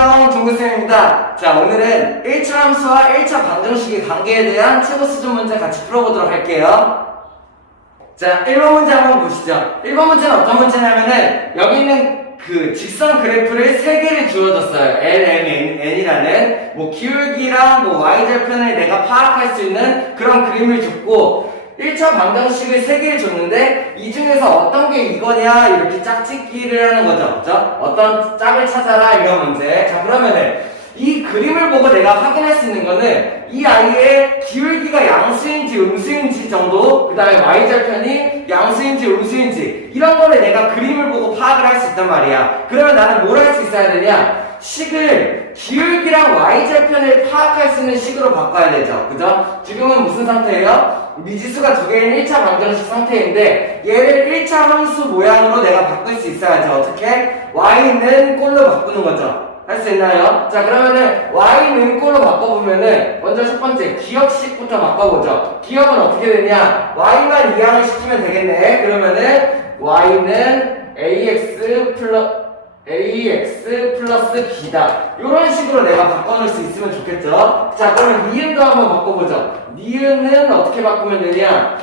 안녕, 동근쌤입니다. 자, 오늘은 1차 함수와 1차 방정식의 관계에 대한 최고 수준 문제 같이 풀어보도록 할게요. 자, 1번 문제 한번 보시죠. 1번 문제는 어떤 문제냐면은 여기 있는 그 직선 그래프를 3개를 주어졌어요. L, M, N이라는 뭐 기울기랑 뭐 Y절편을 내가 파악할 수 있는 그런 그림을 줬고 1차 방정식을 3개를 줬는데 이 중에서 어떤 게 이거냐 이렇게 짝짓기를 하는 거죠. 그죠? 어떤 짝을 찾아라 이런 문제. 자, 그러면은 이 그림을 보고 내가 확인할 수 있는 거는 이 아이의 기울기가 양수인지 음수인지 정도, 그 다음에 Y절편이 양수인지 음수인지 이런 거를 내가 그림을 보고 파악을 할 수 있단 말이야. 그러면 나는 뭘 할 수 있어야 되냐? 식을 기울기랑 Y절편을 파악할 수 있는 식으로 바꿔야 되죠. 그죠? 지금은 무슨 상태예요? 미지수가 2개인 1차 방정식 상태인데 얘를 1차 함수 모양으로 내가 바꿀 수 있어야죠. 어떻게? Y는 꼴로 바꾸는 거죠. 할 수 있나요? 자, 그러면은 Y는 꼴로 바꿔보면은 먼저 첫 번째 기억식부터 바꿔보죠. 기억은 어떻게 되냐? Y만 이항을 시키면 되겠네. 그러면은 Y는 AX 플러스 B다. 이런 식으로 내가 바꿔놓을 수 있으면 좋겠죠? 자, 그러면 니은도 한번 바꿔보죠. 니은은 어떻게 바꾸면 되냐?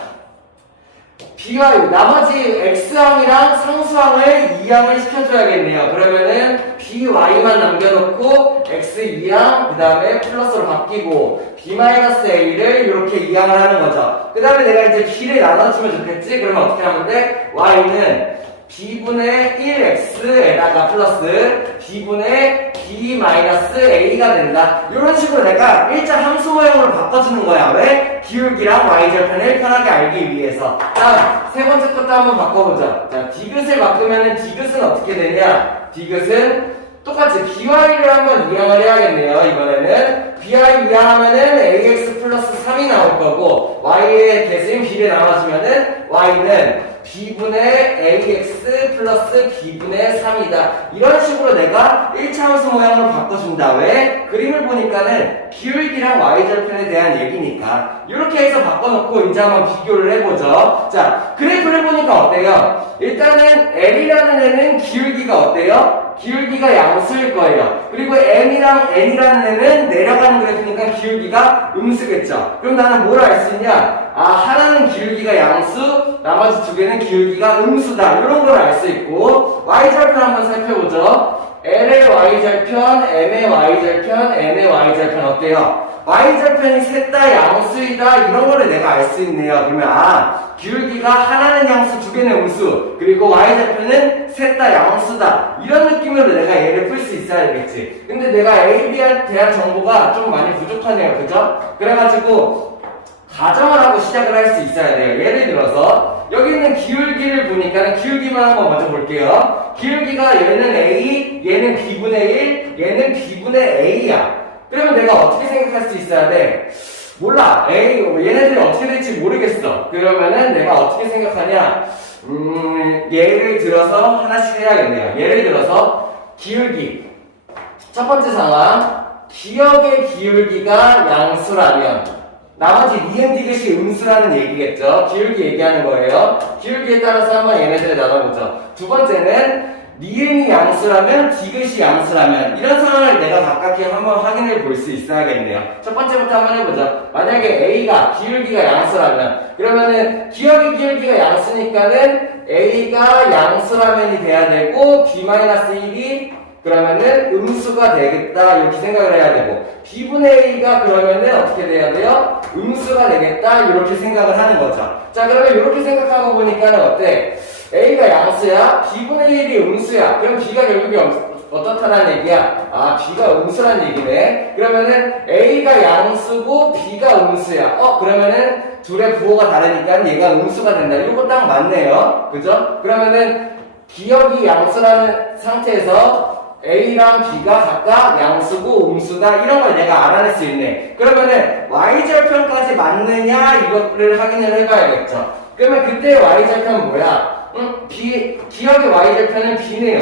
B와 나머지 X항이랑 상수항을 2항을 시켜줘야겠네요. 그러면은 BY만 남겨놓고 X 2항, 그 다음에 플러스로 바뀌고 B-A를 이렇게 2항을 하는 거죠. 그 다음에 내가 이제 B를 나눠주면 좋겠지? 그러면 어떻게 하면 돼? Y는 B분의 1X에다가 플러스 B분의 B-A가 된다. 이런 식으로 내가 1차 함수 모양으로 바꿔주는 거야. 왜? 기울기랑 Y절편을 편하게 알기 위해서. 다음, 세 번째 것도 한번 바꿔보자. 자, 디귿을 바꾸면은 디귿은 어떻게 되냐? 디귿은 똑같이 BY를 한번 이항을 해야겠네요. 이번에는 BY 이항하면은 AX 플러스 3이 나올 거고 Y의 대수인 B를 나눠주면은 Y는 B분의 AX 플러스 B분의 3이다. 이런 식으로 내가 1차 함수 모양으로 바꿔준다. 왜? 그림을 보니까는 기울기랑 Y절편에 대한 얘기니까 이렇게 해서 바꿔놓고 이제 한번 비교를 해보죠. 자, 그래프를 보니까 어때요? 일단은 L이라는 애는 기울기가 어때요? 기울기가 양수일 거예요. 그리고 M이랑 N이라는 애는 내려가는 그래프니까 기울기가 음수겠죠. 그럼 나는 뭘 알 수 있냐? 아, 하나는 기울기가 양수, 나머지 2개는 기울기가 음수다. 이런 걸 알 수 있고 Y절편 한번 살펴보죠. L의 Y절편, M의 Y절편, N의 Y절편 어때요? Y절편이 셋 다 양수이다. 이런 거를 내가 알 수 있네요. 그러면 아, 기울기가 하나는 양수, 2개는 음수, 그리고 Y절편은 셋 다 양수다. 이런 느낌으로 내가 얘를 풀 수 있어야 되겠지. 근데 내가 A, B에 대한 정보가 좀 많이 부족하네요. 그죠? 그래가지고 가정을 하고 시작을 할 수 있어야 돼요. 예를 들어서 여기 있는 기울기를 보니까 기울기만 한번 먼저 볼게요. 기울기가 얘는 A, 얘는 B분의 1, 얘는 B분의 A야. 그러면 내가 어떻게 생각할 수 있어야 돼? 몰라. A, 얘네들이 어떻게 될지 모르겠어. 그러면은 내가 어떻게 생각하냐? 예를 들어서 하나씩 해야겠네요. 예를 들어서 기울기. 첫 번째 상황. 기억의 기울기가 양수라면 나머지 니은 디귿이 음수라는 얘기겠죠. 기울기 얘기하는 거예요. 기울기에 따라서 한번 얘네들을 나눠보죠. 두 번째는 니은이 양수라면 디귿이 양수라면 이런 상황을 내가 가깝게 한번 확인해 볼 수 있어야겠네요. 첫 번째부터 한번 해보죠. 만약에 A가 기울기가 양수라면 그러면은 기억의 기울기가 양수니까는 A가 양수라면이 돼야 되고 B-1이 그러면은 음수가 되겠다 이렇게 생각을 해야 되고 B분의 A가 그러면은 어떻게 돼야 돼요? 음수가 되겠다 이렇게 생각을 하는 거죠. 자, 그러면 이렇게 생각하고 보니까는 어때? A가 양수야, B분의 1이 음수야. 그럼 B가 결국에 어떻다는 얘기야? 아, B가 음수란 얘기네. 그러면은 A가 양수고 B가 음수야. 그러면은 둘의 부호가 다르니까 얘가 음수가 된다. 이거 딱 맞네요. 그죠? 그러면은 기억이 양수라는 상태에서 A랑 B가 각각 양수고 음수다 이런 걸 내가 알아낼 수 있네. 그러면은 Y절편까지 맞느냐 이거를 확인을 해봐야겠죠. 그러면 그때 Y절편 뭐야? 기억의 Y절편은 B네요.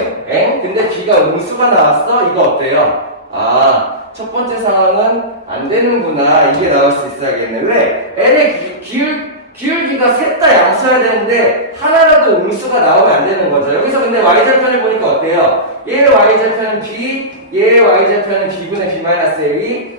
근데 B가 음수가 나왔어? 이거 어때요? 아, 첫 번째 상황은 안 되는구나. 이게 나올 수 있어야겠네. 왜? L의 기울기가 셋 다 양수 양수여야 되는데 하나라도 음수가 나오면 안 되는 거죠. 여기서 근데 y절편을 보니까 어때요? 얘의 y절편은 b, 얘의 y절편은 b분의 b-a,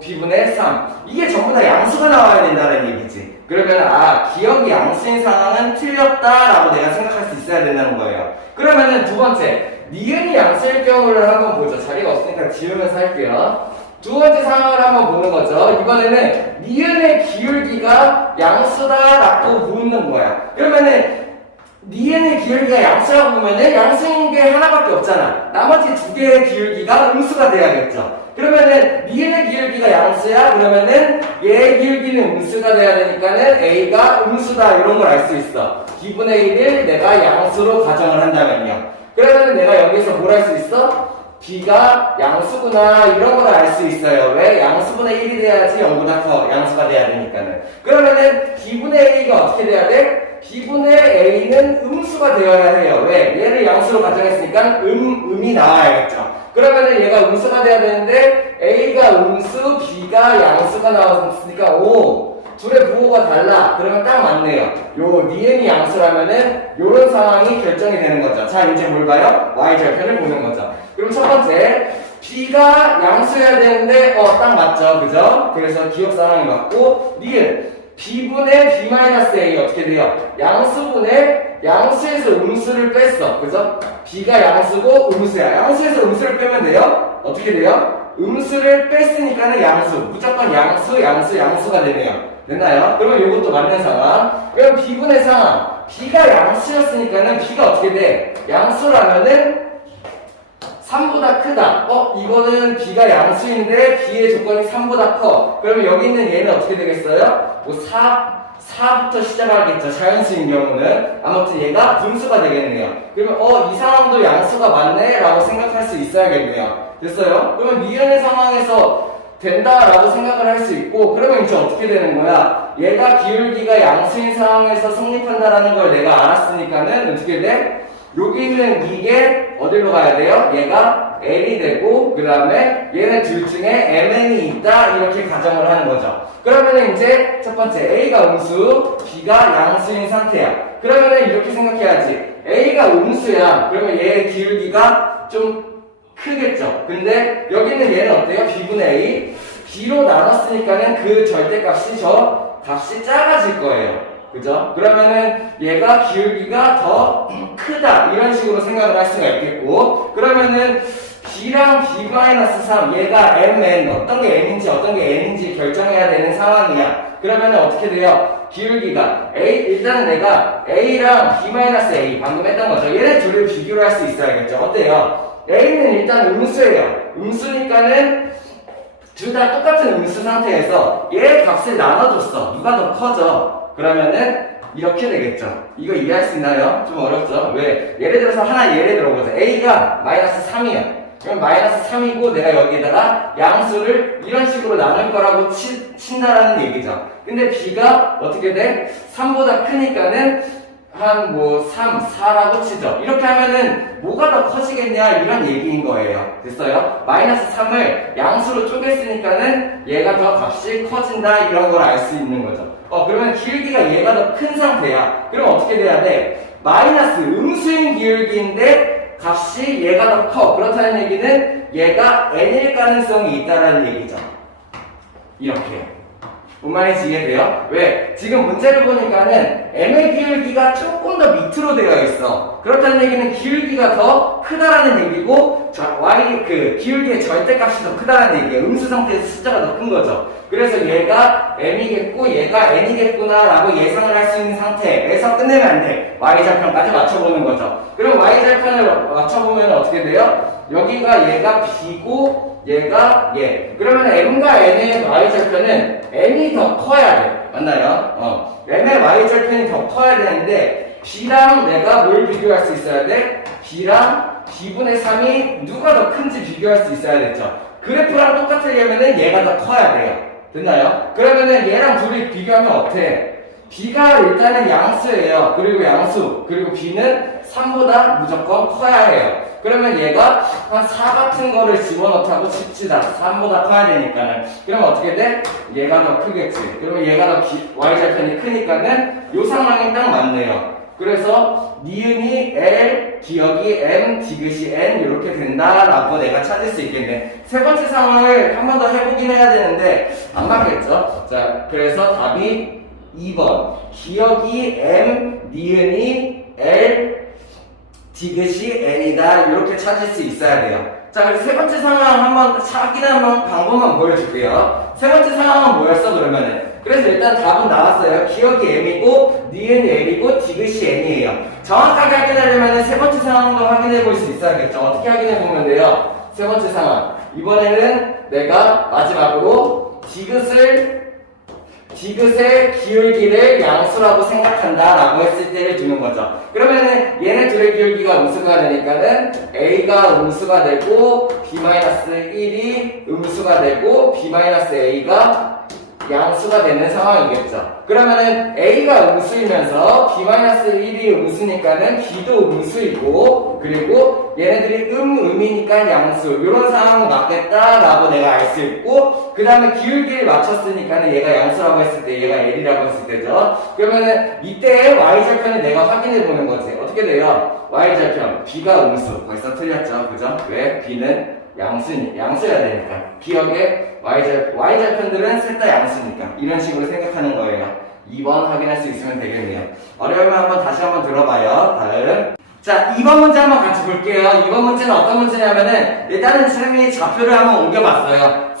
b분의 3. 이게 전부 다 양수가 나와야 된다는 얘기지. 그러면 기억이 양수인 상황은 틀렸다라고 내가 생각할 수 있어야 된다는 거예요. 그러면은 두 번째, 니은이 양수일 경우를 한번 보죠. 자리가 없으니까 지우면서 할게요. 두 번째 상황을 한번 보는 거죠. 이번에는 니은의 기울기가 양수다라고 묻는 거야. 그러면은 니은의 기울기가 양수라고 보면은 양수인 게 하나밖에 없잖아. 나머지 두 개의 기울기가 음수가 돼야겠죠. 그러면은 니은의 기울기가 양수야. 그러면은 얘의 기울기는 음수가 돼야 되니까는 A가 음수다 이런 걸 알 수 있어. b분의 1을 내가 양수로 가정을 한다면요. 그러면 내가 여기서 뭘 할 수 있어? b가 양수구나 이런 걸 알 수 있어요. 왜? 양수분의 1이 돼야지 0보다 커. 양수가 돼야 되니까는. 그러면은 b분의 a가 어떻게 돼야 돼? b분의 a는 음수가 되어야 해요. 왜? 얘를 양수로 가정했으니까 음이 나와야겠죠. 그러면은 얘가 음수가 돼야 되는데 a가 음수, b가 양수가 나왔으니까 둘의 부호가 달라. 그러면 딱 맞네요. 요 니은이 양수라면은 요런 상황이 결정이 되는 거죠. 자, 이제 뭘 봐요? y절편을 보는 거죠. 그럼 첫 번째, b가 양수여야 되는데 딱 맞죠. 그죠? 그래서 기억 상황이 맞고 니은 b분의 b-a 어떻게 돼요? 양수분의 양수에서 음수를 뺐어. 그죠? b가 양수고 음수야. 양수에서 음수를 빼면 돼요? 어떻게 돼요? 음수를 뺐으니까는 양수. 무조건 양수가 되네요. 됐나요? 그러면 이것도 맞는 상황. 그럼 b분의 상황. b가 양수였으니까는 b가 어떻게 돼? 양수라면은 3보다 크다. 이거는 b가 양수인데 b의 조건이 3보다 커. 그러면 여기 있는 얘는 어떻게 되겠어요? 4부터 시작하겠죠. 자연수인 경우는. 아무튼 얘가 분수가 되겠네요. 그러면 이 상황도 양수가 맞네? 라고 생각할 수 있어야겠네요. 됐어요? 그러면 니은의 상황에서 된다라고 생각을 할 수 있고, 그러면 이제 어떻게 되는 거야? 얘가 기울기가 양수인 상황에서 성립한다라는 걸 내가 알았으니까는 어떻게 돼? 여기 있는 이게 어디로 가야 돼요? 얘가 L이 되고, 그 다음에 얘네 둘 중에 MN이 있다 이렇게 가정을 하는 거죠. 그러면은 이제 첫 번째 A가 음수, B가 양수인 상태야. 그러면은 이렇게 생각해야지. A가 음수야. 그러면 얘의 기울기가 좀 크겠죠. 근데 여기는 얘는 어때요? b분의 a. b로 나눴으니까는 그 절대값이 값이 작아질 거예요. 그죠? 그러면은 얘가 기울기가 더 크다 이런 식으로 생각을 할 수가 있겠고, 그러면은 b랑 b-3 얘가 mn 어떤 게 m인지 어떤 게 n인지 결정해야 되는 상황이야. 그러면은 어떻게 돼요? 기울기가 일단은 내가 a랑 b-a 방금 했던 거죠. 얘네 둘을 비교를 할 수 있어야겠죠. 어때요? A는 일단 음수예요. 음수니까는 둘 다 똑같은 음수 상태에서 얘의 값을 나눠줬어. 누가 더 커져? 그러면은 이렇게 되겠죠. 이거 이해할 수 있나요? 좀 어렵죠? 왜? 예를 들어서 하나 예를 들어보자. A가 마이너스 3이야. 그럼 마이너스 3이고 내가 여기다가 양수를 이런 식으로 나눌 거라고 친다라는 얘기죠. 근데 B가 어떻게 돼? 3보다 크니까는 한 3, 4라고 치죠. 이렇게 하면은 뭐가 더 커지겠냐 이런 얘기인 거예요. 됐어요? 마이너스 3을 양수로 쪼갰으니까는 얘가 더 값이 커진다 이런 걸 알 수 있는 거죠. 그러면 기울기가 얘가 더 큰 상태야. 그럼 어떻게 돼야 돼? 마이너스 음수인 기울기인데 값이 얘가 더 커. 그렇다는 얘기는 얘가 n일 가능성이 있다라는 얘기죠. 이렇게. 뭔 말인지 이해돼요? 왜? 지금 문제를 보니까는 m의 기울기가 조금 더 밑으로 되어 있어. 그렇다는 얘기는 기울기가 더 크다라는 얘기고, 기울기의 절대값이 더 크다라는 얘기예요. 음수 상태에서 숫자가 더 큰 거죠. 그래서 얘가 m이겠고 얘가 n이겠구나 라고 예상을 할 수 있는 상태에서 끝내면 안 돼. y절편까지 맞춰보는 거죠. 그럼 y절편을 맞춰보면 어떻게 돼요? 여기가 얘가 b고 얘가 얘. 그러면 m과 n의 y절편은 n이 더 커야 돼. 맞나요? n의 y절편이 더 커야 되는데 b랑 내가 뭘 비교할 수 있어야 돼? b랑 b분의 3이 누가 더 큰지 비교할 수 있어야겠죠. 그래프랑 똑같으려면은 얘가 더 커야 돼요. 됐나요? 그러면은 얘랑 둘이 비교하면 어때? b가 일단은 양수예요. 그리고 b는 3보다 무조건 커야 해요. 그러면 얘가 한 4 같은 거를 집어넣자고 칩시다. 3보다 커야 되니까는. 그러면 어떻게 돼? 얘가 더 크겠지. 그러면 얘가 더 y절편이 크니까는 요 상황이 딱 맞네요. 그래서 니은이 L, 기억이 M, 디귿이 N 이렇게 된다라고 내가 찾을 수 있겠네. 세 번째 상황을 한 번 더 해보긴 해야 되는데 안 맞겠죠? 자, 그래서 답이 2번. 기억이 M, 니은이 L, 디귿이 N이다 이렇게 찾을 수 있어야 돼요. 자, 그럼 세 번째 상황 한번 확인하는 방법만 보여줄게요. 세 번째 상황은 뭐였어 그러면은? 그래서 일단 답은 나왔어요. 기억이 M이고 니은이 L이고 디귿이 N이에요. 정확하게 확인하려면 세 번째 상황도 확인해 볼 수 있어야겠죠. 어떻게 확인해 보면 돼요? 세 번째 상황. 이번에는 내가 마지막으로 디귿의 기울기를 양수라고 생각한다 라고 했을 때를 두는 거죠. 그러면은 얘네 둘의 기울기가 음수가 되니까는 A가 음수가 되고 B-1이 음수가 되고 B-A가 양수가 되는 상황이겠죠. 그러면은 A가 음수이면서 B-1이 음수니까는 B도 음수이고 그리고 얘네들이 음이니까 양수 이런 상황은 맞겠다라고 내가 알 수 있고 그 다음에 기울기를 맞췄으니까는 얘가 양수라고 했을 때 얘가 L이라고 했을 때죠. 그러면은 이때의 Y절편을 내가 확인해 보는 거지. 어떻게 돼요? Y절편 B가 음수 벌써 틀렸죠. 그죠? 왜? B는 양수여야 되니까. 기억에 Y절편들은 셋 다 양수니까. 이런 식으로 생각하는 거예요. 2번 확인할 수 있으면 되겠네요. 어려우면 다시 한번 들어봐요. 다음. 자, 2번 문제 한번 같이 볼게요. 2번 문제는 어떤 문제냐면은, 일단은 쌤이 좌표를 한번 옮겨봤어요.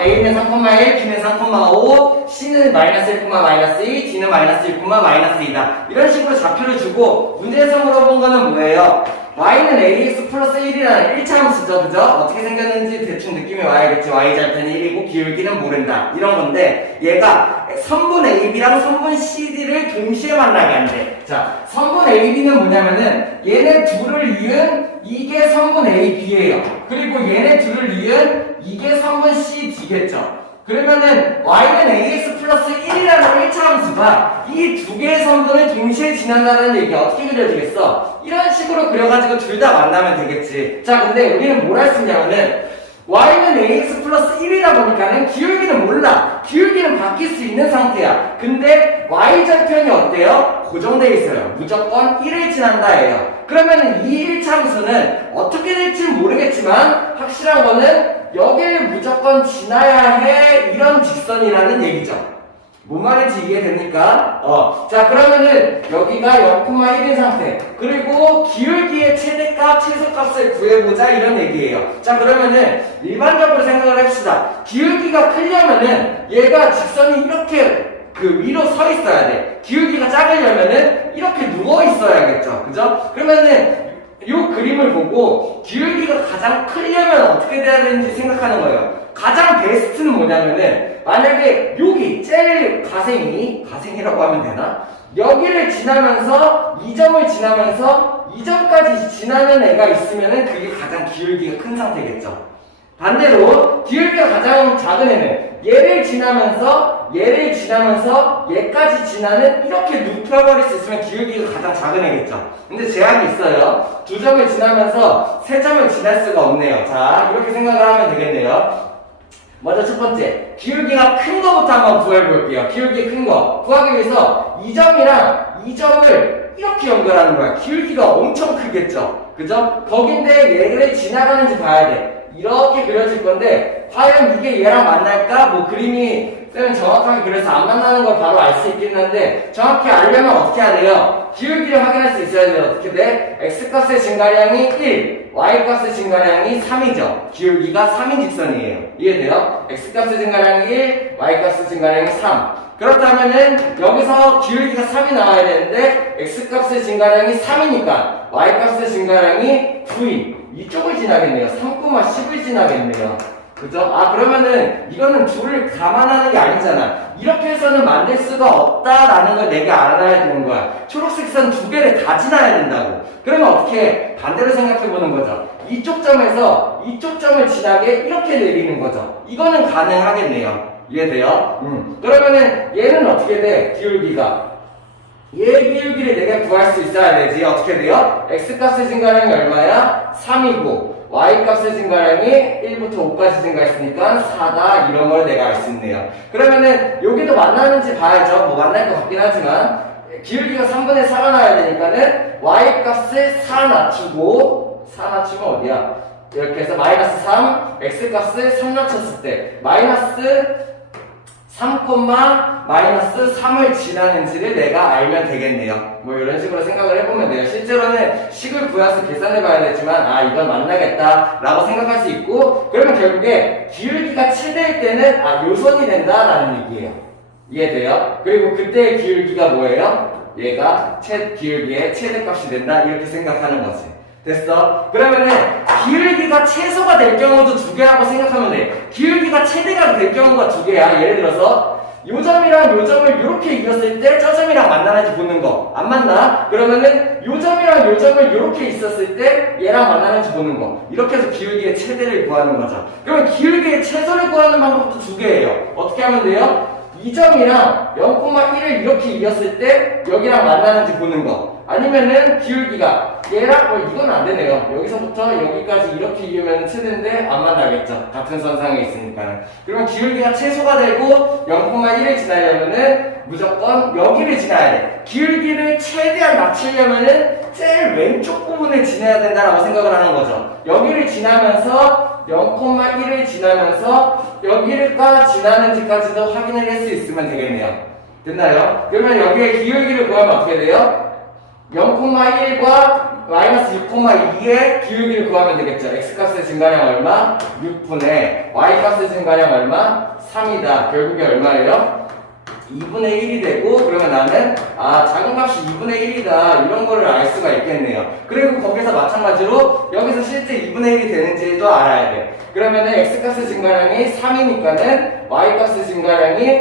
A는 3,1, B는 3,5, C는 마이너스 1,-2, D는 마이너스 1,-2다. 이런 식으로 좌표를 주고, 문제에서 물어본 거는 뭐예요? y는 ax 플러스 1이라는 1차 함수죠. 그죠? 어떻게 생겼는지 대충 느낌이 와야겠지. y절편이 1이고 기울기는 모른다. 이런 건데 얘가 선분 ab랑 선분 cd를 동시에 만나게 한대. 자, 선분 ab는 뭐냐면은 얘네 둘을 이은 이게 선분 ab예요. 그리고 얘네 둘을 이은 이게 선분 cd겠죠. 그러면은 y는 ax 플러스 1이라는 1차 함수가 이 두 개의 선분을 동시에 지난다는 얘기가 어떻게 그려지겠어? 이런 식으로 그려가지고 둘 다 만나면 되겠지. 자, 근데 우리는 뭘 할 수 있냐면은 y는 ax 플러스 1이다 보니까는 기울기는 몰라. 기울기는 바뀔 수 있는 상태야. 근데 y절편이 어때요? 고정되어 있어요. 무조건 1을 지난다예요. 그러면은 이 1차 함수는 어떻게 될지는 모르겠지만 확실한 거는 여기를 무조건 지나야 해 이런 직선이라는 얘기죠. 뭔 말인지 이해됩니까? 자, 그러면은 여기가 0,1인 상태 그리고 기울기의 최대값, 최소값을 구해보자 이런 얘기예요. 자, 그러면은 일반적으로 생각을 합시다. 기울기가 크려면은 얘가 직선이 이렇게 위로 서 있어야 돼. 기울기가 작으려면은 이렇게 누워 있어야겠죠. 그죠? 그러면은 요 그림을 보고 기울기가 가장 크려면 어떻게 돼야 되는지 생각하는 거예요. 가장 베스트는 뭐냐면은 만약에 여기 제일 가생이라고 하면 되나? 여기를 지나면서 이 점을 지나면서 이 점까지 지나는 애가 있으면은 그게 가장 기울기가 큰 상태겠죠. 반대로 기울기가 가장 작은 애는 얘를 지나면서 얘까지 지나는 이렇게 눕혀버릴 수 있으면 기울기가 가장 작은 애겠죠. 근데 제약이 있어요. 두 점을 지나면서 세 점을 지날 수가 없네요. 자, 이렇게 생각을 하면 되겠네요. 먼저 첫 번째, 기울기가 큰 거부터 한번 구해볼게요. 기울기 큰 거 구하기 위해서 이 점이랑 이 점을 이렇게 연결하는 거야. 기울기가 엄청 크겠죠. 그죠? 거긴데 얘를 지나가는지 봐야 돼. 이렇게 그려질 건데 과연 이게 얘랑 만날까? 뭐 그림이 쌤은 정확하게 그려서 안 만나는 걸 바로 알 수 있긴 한데 정확히 알려면 어떻게 해야 돼요? 기울기를 확인할 수 있어야 돼요. 어떻게 돼? x값의 증가량이 1, y값의 증가량이 3이죠. 기울기가 3인 직선이에요. 이해돼요? x값의 증가량이 1, y값의 증가량이 3. 그렇다면은 여기서 기울기가 3이 나와야 되는데 x값의 증가량이 3이니까 y값의 증가량이 9인 이쪽을 지나겠네요. 3,10을 지나겠네요. 그죠? 아, 그러면은 이거는 둘을 감안하는 게 아니잖아. 이렇게 해서는 만들 수가 없다라는 걸 내가 알아야 되는 거야. 초록색 선 두 개를 다 지나야 된다고. 그러면 어떻게 반대로 생각해 보는 거죠? 이쪽 점에서 이쪽 점을 지나게 이렇게 내리는 거죠. 이거는 가능하겠네요. 이해돼요? 그러면은 얘는 어떻게 돼? 기울기가 얘 기울기를 내가 구할 수 있어야 되지. 어떻게 돼요? x값의 증가량이 얼마야? 3이고 y값의 증가량이 1부터 5까지 증가했으니까 4다 이런 걸 내가 알 수 있네요. 그러면은 여기도 만나는지 봐야죠. 뭐 만날 것 같긴 하지만 기울기가 3분의 4가 나와야 되니까는 y 값을 4 낮추고 4 낮추면 어디야? 이렇게 해서 마이너스 3, x 값을 3 낮췄을 때 마이너스 3, 마이너스 3을 지나는지를 내가 알면 되겠네요. 뭐 이런 식으로 생각을 해보면 돼요. 실제로는 식을 구해서 계산해봐야 되지만 아 이건 만나겠다 라고 생각할 수 있고 그러면 결국에 기울기가 7대일 때는 아 요선이 된다라는 얘기예요. 이해돼요? 그리고 그때의 기울기가 뭐예요? 얘가 기울기의 최대값이 된다 이렇게 생각하는 거지. 됐어? 그러면은 기울기가 최소가 될 경우도 두 개라고 생각하면 돼. 기울기가 최대가 될 경우가 두 개야. 예를 들어서 요 점이랑 요 점을 이렇게 이었을 때 저 점이랑 만나는지 보는 거. 안 만나? 그러면은 요 점이랑 요 점을 이렇게 있었을 때 얘랑 만나는지 보는 거. 이렇게 해서 기울기의 최대를 구하는 거죠. 그러면 기울기의 최소를 구하는 방법도 두 개예요. 어떻게 하면 돼요? 이 점이랑 0,1을 이렇게 이었을 때 여기랑 만나는지 보는 거. 아니면은 기울기가 얘랑 이건 안 되네요. 여기서부터 여기까지 이렇게 이으면 최대인데 안 만나겠죠. 같은 선상에 있으니까는. 그러면 기울기가 최소가 되고 0,1을 지나려면은 무조건 여기를 지나야 돼. 기울기를 최대한 낮추려면은 제일 왼쪽 부분을 지나야 된다라고 생각을 하는 거죠. 여기를 지나면서 0,1을 지나면서 여기가 지나는지까지도 확인을 할 수 있으면 되겠네요. 됐나요? 그러면 여기에 기울기를 구하면 어떻게 돼요? 0,1과 마이너스 6,2의 기울기를 구하면 되겠죠. x값의 증가량 얼마? 6분의 y값의 증가량 얼마? 3이다. 결국에 얼마예요? 2분의 1이 되고 그러면 나는 아 작은 값이 2분의 1이다 이런 거를 알 수가 있겠네요. 그리고 거기서 마찬가지로 여기서 실제 2분의 1이 되는지도 알아야 돼. 그러면은 x값의 증가량이 3이니까는 y값의 증가량이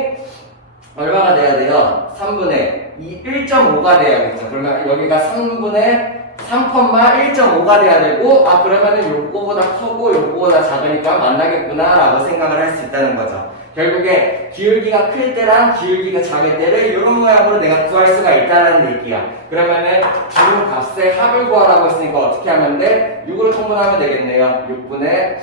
얼마가 돼야 돼요? 3분의 1.5가 돼야겠죠. 그러면 여기가 3분의 3,1.5가 돼야 되고 아 그러면은 요거보다 크고 요거보다 작으니까 만나겠구나 라고 생각을 할 수 있다는 거죠. 결국에 기울기가 클 때랑 기울기가 작을 때를 이런 모양으로 내가 구할 수가 있다는 얘기야. 그러면은 주름 값의 합을 구하라고 했으니까 어떻게 하면 돼? 6으로 통분하면 되겠네요. 6분의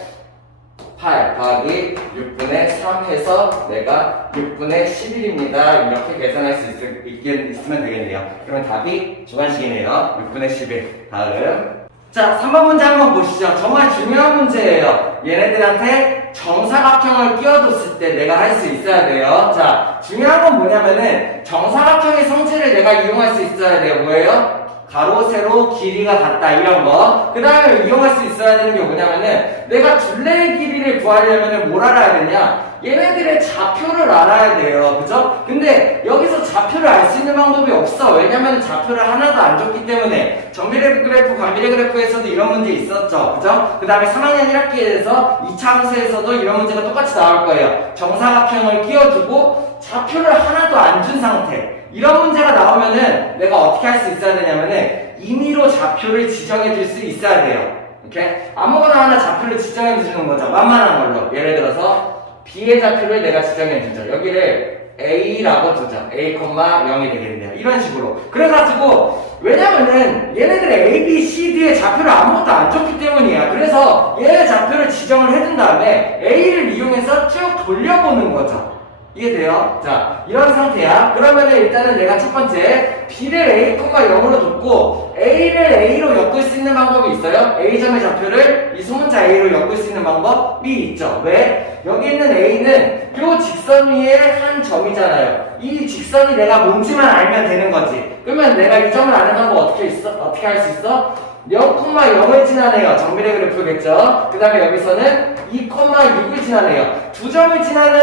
8 더하기 6분의 3 해서 내가 6분의 11입니다. 이렇게 계산할 수 있으면 되겠네요. 그러면 답이 주관식이네요. 6분의 11. 다음. 자, 3번 문제 한번 보시죠. 정말 중요한 문제예요. 얘네들한테 정사각형을 끼워줬을 때 내가 할 수 있어야 돼요. 자, 중요한 건 뭐냐면은 정사각형의 성질을 내가 이용할 수 있어야 돼요. 뭐예요? 가로, 세로, 길이가 같다 이런 거. 그 다음에 이용할 수 있어야 되는 게 뭐냐면은 내가 둘레의 길이를 구하려면은 뭘 알아야 되냐? 얘네들의 좌표를 알아야 돼요. 그죠? 근데 여기서 좌표를 알 수 있는 방법이 없어. 왜냐면 좌표를 하나도 안 줬기 때문에. 정비례 그래프, 관비례 그래프에서도 이런 문제 있었죠. 그죠? 그 다음에 3학년 1학기에서 2차 함수에서도 이런 문제가 똑같이 나올 거예요. 정사각형을 끼워두고 좌표를 하나도 안 준 상태. 이런 문제가 나오면은 내가 어떻게 할 수 있어야 되냐면은 임의로 좌표를 지정해 줄 수 있어야 돼요. 이렇게 아무거나 하나 좌표를 지정해 주는 거죠. 만만한 걸로. 예를 들어서 B의 좌표를 내가 지정해 주죠. 여기를 A라고 두죠. A,0이 되겠네요. 이런 식으로. 그래가지고 왜냐면은 얘네들의 A, B, C, D의 좌표를 아무것도 안 줬기 때문이야. 그래서 얘의 좌표를 지정을 해준 다음에 A를 이용해서 쭉 돌려보는 거죠. 이해돼요? 자, 이런 상태야. 그러면은 일단은 내가 첫 번째 B를 A, 0으로 뒀고 A를 A로 엮을 수 있는 방법이 있어요. A점의 좌표를 이 소문자 A로 엮을 수 있는 방법이 있죠. 왜? 여기 있는 A는 요 직선 위에 한 점이잖아요. 이 직선이 내가 뭔지만 알면 되는 거지. 그러면 내가 이 점을 아는 방법 어떻게 할 수 있어? 0,0을 지나네요. 정비례 그래프겠죠? 그 다음에 여기서는 2,6을 지나네요. 두 점을 지나는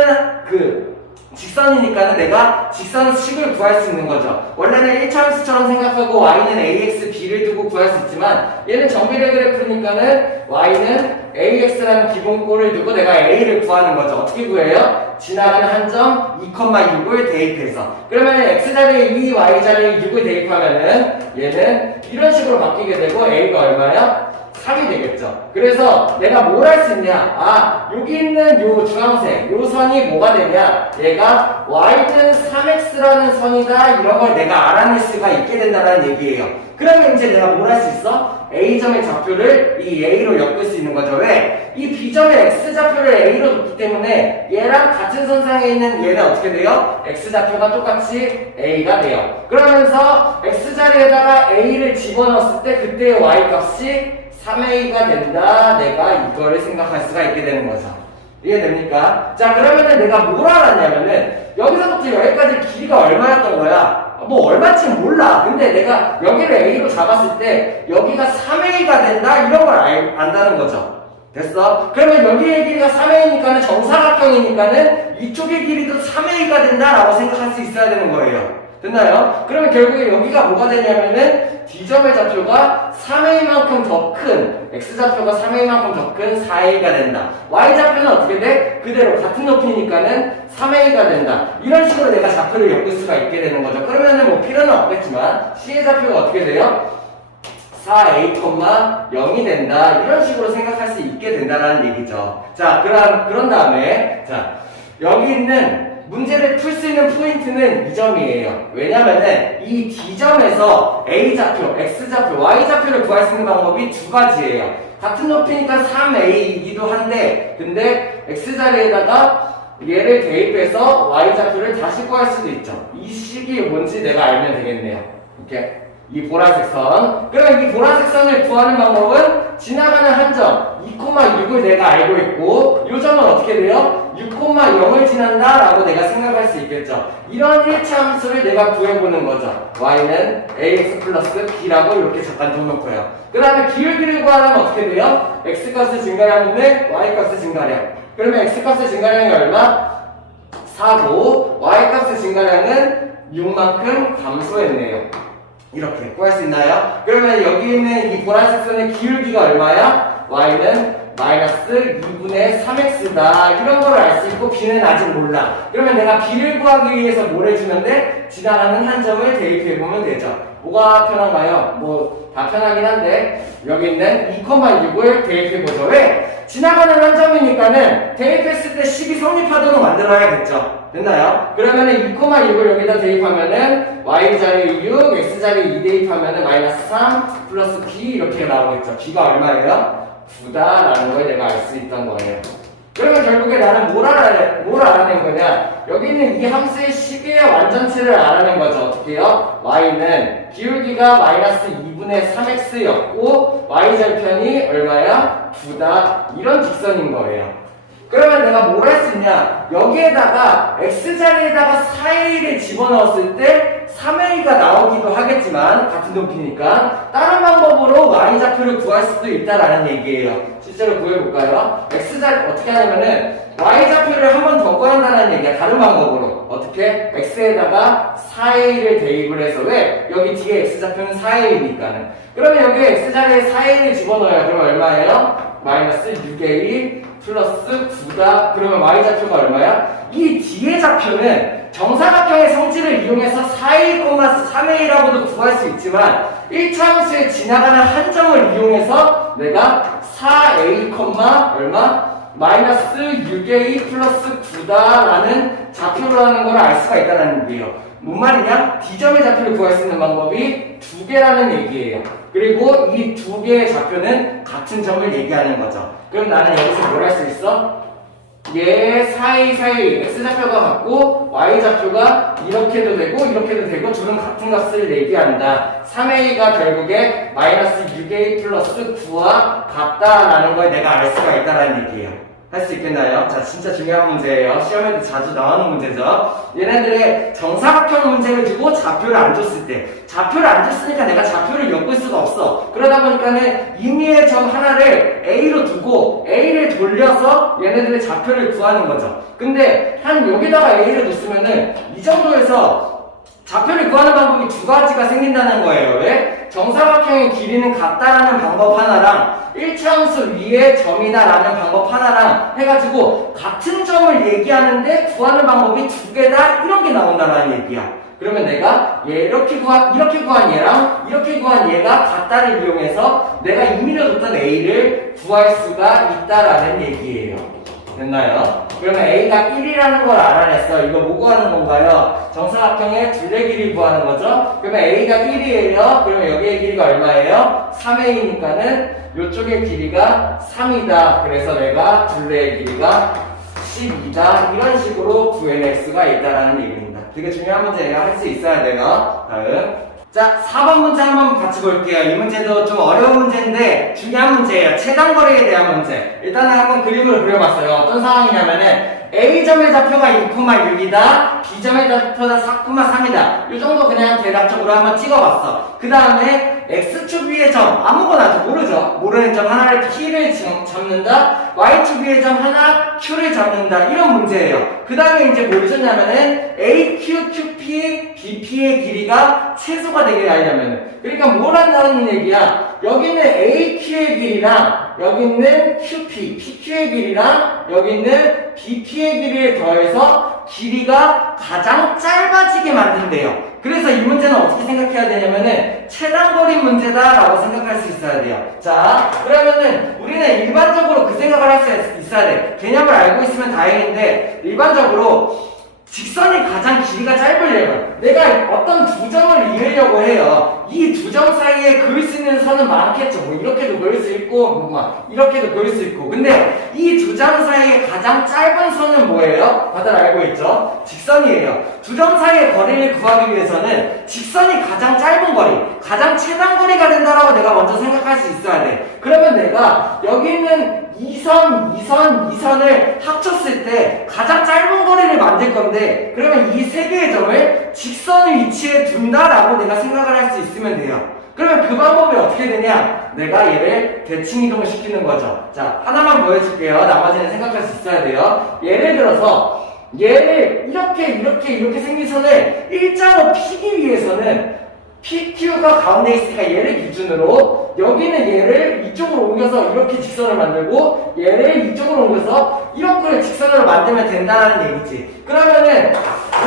직선이니까는 내가 직선식을 구할 수 있는 거죠. 원래는 1차 함수처럼 생각하고 y는 ax, b를 두고 구할 수 있지만 얘는 정비례 그래프니까는 y는 ax라는 기본꼴을 두고 내가 a를 구하는 거죠. 어떻게 구해요? 지나가는 한 점 2,6을 대입해서. 그러면 x자리에 2, y자리에 6을 대입하면은 얘는 이런 식으로 바뀌게 되고 a가 얼마야? 3이 되겠죠. 그래서 내가 뭘 할 수 있냐? 여기 있는 요 주황색, 요 선이 뭐가 되냐? 얘가 y는 3x라는 선이다. 이런 걸 내가 알아낼 수가 있게 된다는 얘기예요. 그러면 이제 내가 뭘 할 수 있어? A점의 좌표를 이 A로 엮을 수 있는 거죠. 왜? 이 B점의 X좌표를 A로 뒀기 때문에 얘랑 같은 선상에 있는 얘는 어떻게 돼요? X좌표가 똑같이 A가 돼요. 그러면서 X자리에다가 A를 집어넣었을 때 그때의 Y 값이 3A가 된다. 내가 이거를 생각할 수가 있게 되는 거죠. 이해됩니까? 자, 그러면은 내가 뭘 알았냐면은 여기서부터 여기까지 길이가 얼마였던 거야? 뭐 얼마인지 몰라. 근데 내가 여기를 A로 잡았을 때 여기가 3A가 된다 이런 걸 안다는 거죠. 됐어? 그러면 여기의 길이가 3A니까는 정사각형이니까는 이쪽의 길이도 3A가 된다라고 생각할 수 있어야 되는 거예요. 됐나요? 그러면 결국에 여기가 뭐가 되냐면은 D점의 좌표가 3A만큼 더 큰 X좌표가 3A만큼 더 큰 4A가 된다. Y좌표는 어떻게 돼? 그대로 같은 높이니까는 3A가 된다. 이런 식으로 내가 좌표를 엮을 수가 있게 되는 거죠. 그러면은 뭐 필요는 없겠지만 C의 좌표가 어떻게 돼요? 4A, 0이 된다. 이런 식으로 생각할 수 있게 된다는 얘기죠. 자, 그런 다음에 자, 여기 있는 문제를 풀 수 있는 포인트는 이 점이에요. 왜냐면은 이 D점에서 A좌표, X좌표, Y좌표를 구할 수 있는 방법이 두 가지예요. 같은 높이니까 3A이기도 한데 근데 X자리에다가 얘를 대입해서 Y좌표를 다시 구할 수도 있죠. 이 식이 뭔지 내가 알면 되겠네요. 이렇게 이 보라색 선. 그럼 이 보라색 선을 구하는 방법은 지나가는 한 점 2,6을 내가 알고 있고 이 점은 어떻게 돼요? 6,0을 지난다 라고 내가 생각할 수 있겠죠. 이런 1차 함수를 내가 구해보는 거죠. y는 ax 플러스 b라고 이렇게 잠깐 둬놓고요. 그 다음에 기울기를 구하려면 어떻게 돼요? x값의 증가량분의 y값의 증가량. 그러면 x값의 증가량이 얼마? 4고 y값의 증가량은 6만큼 감소했네요. 이렇게 구할 수 있나요? 그러면 여기 있는 이 보라색 선의 기울기가 얼마야? y는 마이너스 2분의 3x다. 이런 걸 알 수 있고 b는 아직 몰라. 그러면 내가 b를 구하기 위해서 뭘 해주면 돼? 지나가는 한 점을 대입해보면 되죠. 뭐가 편한가요? 뭐 다 편하긴 한데 여기 있는 2,6을 대입해보죠. 왜? 지나가는 한 점이니까는 대입했을 때 식이 성립하도록 만들어야겠죠. 됐나요? 그러면은 2,6을 여기다 대입하면은 y자리 6, x자리 2 대입하면은 마이너스 3 플러스 b 이렇게 나오겠죠. b가 얼마예요? 9다라는 걸 내가 알 수 있던 거예요. 그러면 결국에 나는 뭘 알아낸 거냐? 여기 있는 이 함수의 식의 완전체를 알아낸 거죠. 어떻게 해요? y는 기울기가 마이너스 2분의 3x였고 y절편이 얼마야? 9다. 이런 직선인 거예요. 그러면 내가 뭘 할 수 있냐? 여기에다가 x자리에다가 4a를 집어넣었을 때 3a가 나오기도 하겠지만 같은 높이니까 다른 방법으로 y좌표를 구할 수도 있다라는 얘기예요. 실제로 구해볼까요? x좌표 어떻게 하냐면은 y좌표를 한 번 더 구한다는 얘기야. 다른 방법으로 어떻게? x에다가 4a를 대입을 해서 왜? 여기 뒤에 x좌표는 4a니까는 그러면 여기 x자리에 4a를 집어넣어요. 그러면 얼마예요? 마이너스 6a 플러스 9다. 그러면 y좌표가 얼마야? 이 뒤에 좌표는 정사각형의 성질을 이용해서 4a, 3a라고도 구할 수 있지만 1차 함수에 지나가는 한 점을 이용해서 내가 4a, 얼마? 마이너스 6a 플러스 9다라는 좌표라는 걸 알 수가 있다는 얘기예요. 뭔 말이냐? D점의 좌표를 구할 수 있는 방법이 두 개라는 얘기예요. 그리고 이 두 개의 좌표는 같은 점을 얘기하는 거죠. 그럼 나는 여기서 뭘 할 수 있어? 얘 사이 x좌표가 같고 y좌표가 이렇게도 되고 이렇게도 되고 둘은 같은 값을 얘기한다. 3a가 결국에 마이너스 6a 플러스 9와 같다라는 걸 내가 알 수가 있다는 얘기예요. 할 수 있겠나요? 자, 진짜 중요한 문제예요. 시험에도 자주 나오는 문제죠. 얘네들의 정사각형 문제를 주고 좌표를 안 줬을 때 좌표를 안 줬으니까 내가 좌표를 엮을 수가 없어. 그러다 보니까는 임의의 점 하나를 A로 두고 A를 돌려서 얘네들의 좌표를 구하는 거죠. 근데 한 여기다가 A를 뒀으면은 이 정도에서 좌표를 구하는 방법이 두 가지가 생긴다는 거예요. 왜? 정사각형의 길이는 같다라는 방법 하나랑 1차 함수 위에 점이다 라는 방법 하나랑 해가지고 같은 점을 얘기하는데 구하는 방법이 두 개다 이런 게 나온다는 얘기야. 그러면 내가 이렇게 구한 얘랑 이렇게 구한 얘가 같다를 이용해서 내가 임의로 뒀던 A를 구할 수가 있다라는 얘기예요. 됐나요? 그러면 A가 1이라는 걸 알아냈어. 이거 뭐 구하는 건가요? 정사각형의 둘레 길이 구하는 거죠? 그러면 A가 1이에요. 그러면 여기의 길이가 얼마예요? 3A니까는 이쪽의 길이가 3이다. 그래서 내가 둘레의 길이가 12다. 이런 식으로 구해낼 수가 있다라는 얘기입니다. 되게 중요한 문제예요. 할 수 있어야 돼요. 다음. 자, 4번 문제 한번 같이 볼게요. 이 문제도 좀 어려운 문제인데 중요한 문제예요. 최단거리에 대한 문제. 일단은 한번 그림을 그려봤어요. 어떤 상황이냐면은 A점의 좌표가 2,6이다. B점의 좌표가 4,3이다. 이 정도 그냥 대략적으로 한번 찍어봤어. 그 다음에 X축 위의 점, 아무거나 모르죠. 모르는 점 하나를 P를 잡는다. Y축 위의 점 하나 Q를 잡는다. 이런 문제예요. 그 다음에 이제 뭘 줬냐면은 AQ, QP, BP의 길이가 최소가 되게 하려면은. 그러니까 뭘 한다는 얘기야? 여기 있는 AQ의 길이랑 여기 있는 QP, PQ의 길이랑 여기 있는 BP의 길이를 더해서 길이가 가장 짧아지게 만든대요. 그래서 이 문제는 어떻게 생각해야 되냐면은 최단거리 문제다라고 생각할 수 있어야 돼요. 자, 그러면은 우리는 일반적으로 그 생각을 할 수 있어야 돼. 개념을 알고 있으면 다행인데 일반적으로 직선이 가장 길이가 짧으려면 내가 어떤 두 점을 이으려고 해요. 이 두 점 사이에 그을 수 있는 선은 많겠죠. 뭐 이렇게도 그을 수 있고 뭐 이렇게도 그을 수 있고. 근데 이 두 점 사이에 가장 짧은 선은 뭐예요? 다들 알고 있죠? 직선이에요. 두 점 사이의 거리를 구하기 위해서는 직선이 가장 짧은 거리, 가장 최단 거리가 된다라고 내가 먼저 생각할 수 있어야 돼. 그러면 내가 여기 있는 2선을 합쳤을 때 가장 짧은 거리를 만들 건데 그러면 이 세 개의 점을 직선 위치에 둔다라고 내가 생각을 할 수 있으면 돼요. 그러면 그 방법이 어떻게 되냐? 내가 얘를 대칭 이동을 시키는 거죠. 자, 하나만 보여줄게요. 나머지는 생각할 수 있어야 돼요. 예를 들어서 얘를 이렇게 생긴 선을 일자로 피기 위해서는 PQ가 가운데 있으니까 얘를 기준으로 여기는 얘를 이쪽으로 옮겨서 이렇게 직선을 만들고 얘를 이쪽으로 옮겨서 이렇게 직선으로 만들면 된다는 얘기지. 그러면은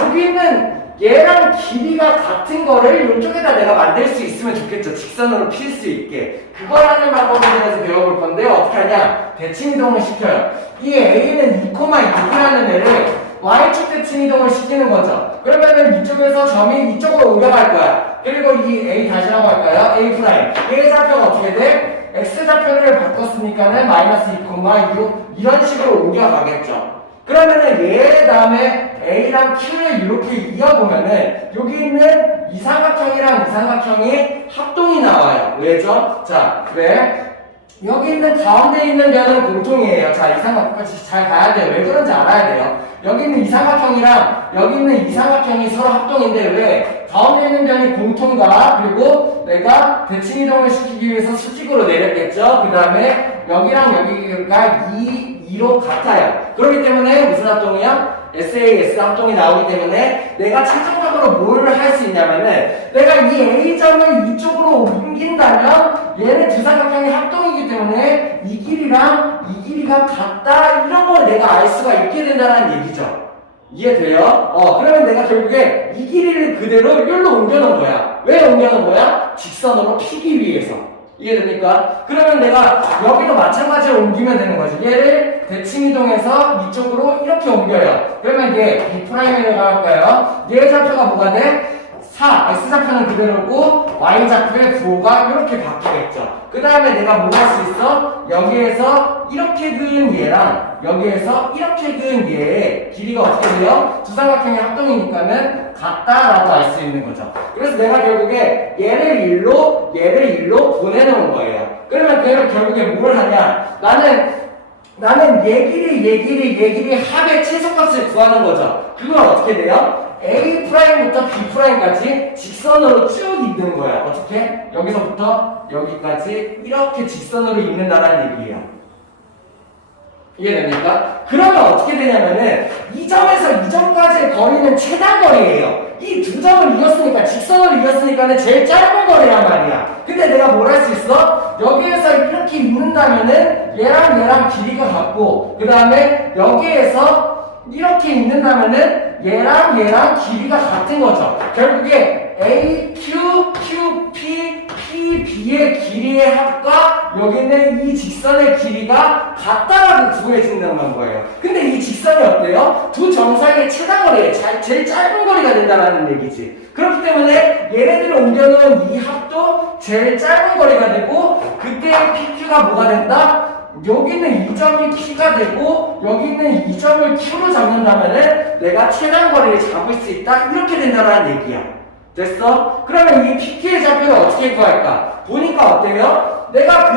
여기는 얘랑 길이가 같은 거를 이쪽에다 내가 만들 수 있으면 좋겠죠. 직선으로 필 수 있게. 그걸 하는 방법에 대해서 배워볼 건데요. 어떻게 하냐? 대칭 이동을 시켜요. 이 A는 2,6이라는 애를 Y축 대칭 이동을 시키는 거죠. 그러면은 이쪽에서 점이 이쪽으로 옮겨갈 거야. 그리고 이 A 다시라고 할까요? A 프라임. 얘의 좌표가 어떻게 돼? X 좌표를 바꿨으니까는 마이너스 2,6 이런 식으로 옮겨가겠죠. 그러면은 얘 다음에 A랑 Q를 이렇게 이어보면은 여기 있는 이 삼각형이랑 이 삼각형이 합동이 나와요. 왜죠? 자, 왜? 여기 있는 가운데 있는 면은 공통이에요. 자, 이 삼각형 잘 봐야 돼요. 왜 그런지 알아야 돼요. 여기 있는 이 삼각형이랑 여기 있는 이 삼각형이 서로 합동인데 왜? 가운데 있는 면이 공통과 그리고 내가 대칭 이동을 시키기 위해서 수직으로 내렸겠죠. 그 다음에 여기랑 여기가 2로 같아요. 그렇기 때문에 무슨 합동이야? SAS 합동이 나오기 때문에 내가 최종적으로 뭘 할 수 있냐면은 내가 이 A점을 이쪽으로 옮긴다면 얘네 두 삼각형이 합동이기 때문에 이 길이랑 이 길이가 같다 이런 걸 내가 알 수가 있게 된다는 얘기죠. 이해돼요? 그러면 내가 결국에 이 길이를 그대로 여기로 옮겨놓은 거야. 왜 옮겨놓은 거야? 직선으로 피기 위해서. 이해됩니까? 그러면 내가 여기도 마찬가지로 옮기면 되는 거지. 얘를 대칭 이동해서 이쪽으로 이렇게 옮겨요. 그러면 얘 B'이라고 할까요? 얘 좌표가 뭐가 돼? 4, X좌표는 그대로고 Y좌표의 부호가 이렇게 바뀌겠죠. 그 다음에 내가 뭐 할 수 있어? 여기에서 이렇게 그은 얘랑 여기에서 이렇게 그은 얘의 길이가 어떻게 돼요? 두 삼각형의 합동이니까는 같다라고 알 수 있는 거죠. 그래서 내가 결국에 얘를 1로 보내놓은 거예요. 그러면 결국에 뭘 하냐? 나는 얘 길이 합의 최소값을 구하는 거죠. 그건 어떻게 돼요? A'부터 B'까지 직선으로 쭉 있는 거야. 어떻게? 여기서부터 여기까지 이렇게 직선으로 있는다라는 얘기예요. 이해됩니까? 그러면 어떻게 되냐면은 이 점에서 이 점까지의 거리는 최단 거리예요. 이 두 점을 이었으니까 직선으로 이었으니까는 제일 짧은 거리란 말이야. 근데 내가 뭘 할 수 있어? 여기에서 이렇게 있는다면은 얘랑 길이가 같고 그 다음에 여기에서 이렇게 있는다면은 얘랑 얘랑 길이가 같은 거죠. 결국에 A, Q, Q, P, P, B의 길이의 합과 여기 있는 이 직선의 길이가 같다라고 구해진다는 거예요. 근데 이 직선이 어때요? 두 점 사이의 최단거리, 제일 짧은 거리가 된다는 얘기지. 그렇기 때문에 얘네들을 옮겨놓은 이 합도 제일 짧은 거리가 되고 그때 PQ가 뭐가 된다? 여기 있는 이 점이 P가 되고 여기 있는 이 점을 Q로 잡는다면은 내가 최단거리를 잡을 수 있다 이렇게 된다는 얘기야. 됐어? 그러면 이 PQ의 좌표를 어떻게 구할까? 보니까 어때요? 내가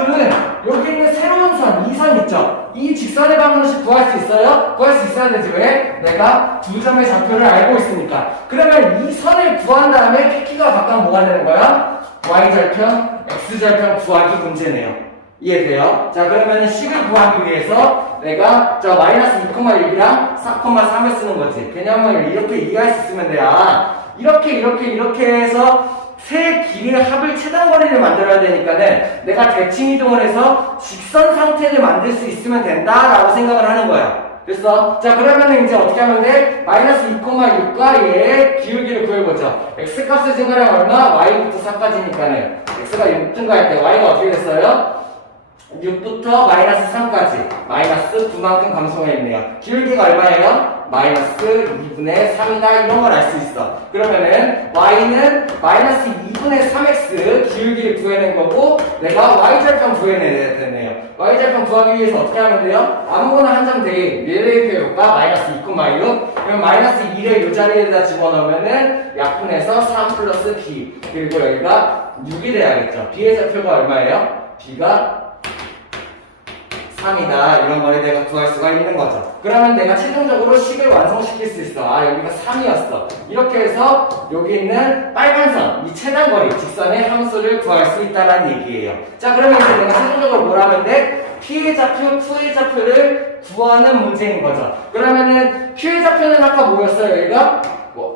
여기 있는 새로운 선, 이 선 있죠? 이 직선의 방정식 구할 수 있어요? 구할 수 있어야 되지. 왜? 내가 두 점의 좌표를 알고 있으니까. 그러면 이 선을 구한 다음에 PQ가 바뀌면 뭐가 되는 거야? Y절편, X절편 구하기 문제네요. 이해돼요? 자, 그러면 식을 구하기 위해서 내가 저 마이너스 2,6이랑 4,3을 쓰는 거지. 개념을 이렇게 이해할 수 있으면 돼요. 이렇게 해서 세 길이의 합을 최단거리를 만들어야 되니까는 내가 대칭 이동을 해서 직선 상태를 만들 수 있으면 된다라고 생각을 하는 거야. 됐어? 자, 그러면 이제 어떻게 하면 돼? 마이너스 2,6과 얘의 기울기를 구해보죠. x 값의 증가량 얼마? y부터 4까지니까는 x가 6 증가할 때 y가 어떻게 됐어요? 6부터 마이너스 3까지 마이너스 9만큼 감소했네요. 기울기가 얼마예요? 마이너스 2분의 3이다 이런 걸 알 수 있어. 그러면은 y는 마이너스 2분의 3x 기울기를 구해낸 거고 내가 y절편 구해내야 되네요. y절편 구하기 위해서 어떻게 하면 돼요? 아무거나 한 점 대입 얘대입해볼까? 마이너스 2,6 그럼 마이너스 2를 이 자리에다 집어넣으면은 약분해서 3 플러스 b 그리고 여기가 6이 돼야겠죠. b의 좌표가 얼마예요? b가 3이다. 이런 거를 내가 구할 수가 있는 거죠. 그러면 내가 최종적으로 식을 완성시킬 수 있어. 아, 여기가 3이었어. 이렇게 해서 여기 있는 빨간 선, 이 최단거리, 직선의 함수를 구할 수 있다는 얘기예요. 자, 그러면 이제 내가 최종적으로 뭘 하면 돼? P의 좌표, Q의 좌표를 구하는 문제인 거죠. 그러면은 Q의 좌표는 아까 뭐였어요? 여기가?